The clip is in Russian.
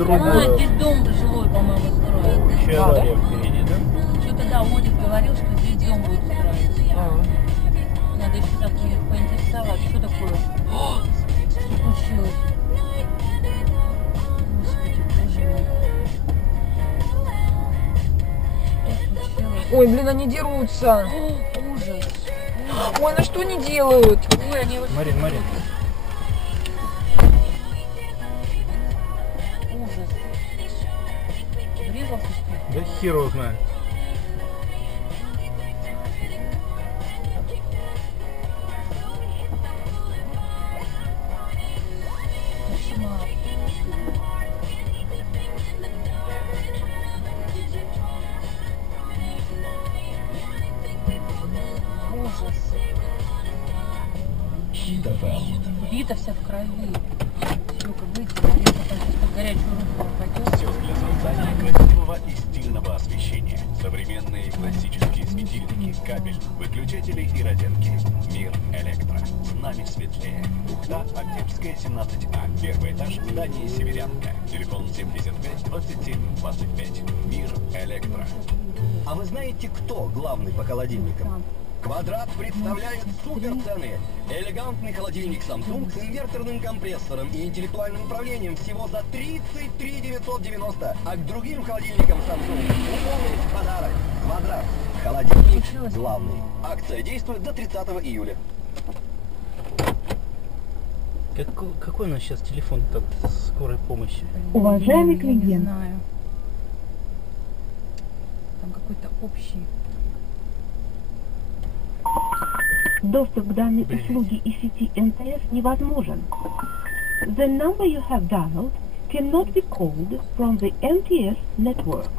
А, здесь дом жилой, по-моему, строят. Еще авария впереди, да? Что-то, да, Одик говорил, что здесь дом будет строить. Надо еще так поинтересовать, что такое. Что случилось? Господи, боже мой. Что случилось? Ой, блин, они дерутся. Ужас. Ой, ну что они делают? Ой, они вот... Марин. Ужас. Врезался, что ли? Да хер его знает. Кошмар. Ужас. Бита вся в крови. Люка, выйди, Мария, потому что под горячую руку попадет. Все для создания красивого и стильного освещения. Современные классические светильники, кабель, выключатели и розетки. Мир Электро. С нами светлее. Ухта, Октябрьская, 17А. Первый этаж, здание Северянка. Телефон 75 27 25. Мир Электро. А вы знаете, кто главный по холодильникам? Квадрат представляет супер цены. Элегантный холодильник Samsung с инверторным компрессором и интеллектуальным управлением всего за 33 990. А к другим холодильникам Samsung полный подарок. Квадрат. Холодильник главный. Акция действует до 30 июля. Какой у нас сейчас телефон от скорой помощи? Уважаемый Не клиент, знаю. Там какой-то общий. доступ к данной услуге из сети МТС невозможен. The number you have dialed cannot be called from the MTS network.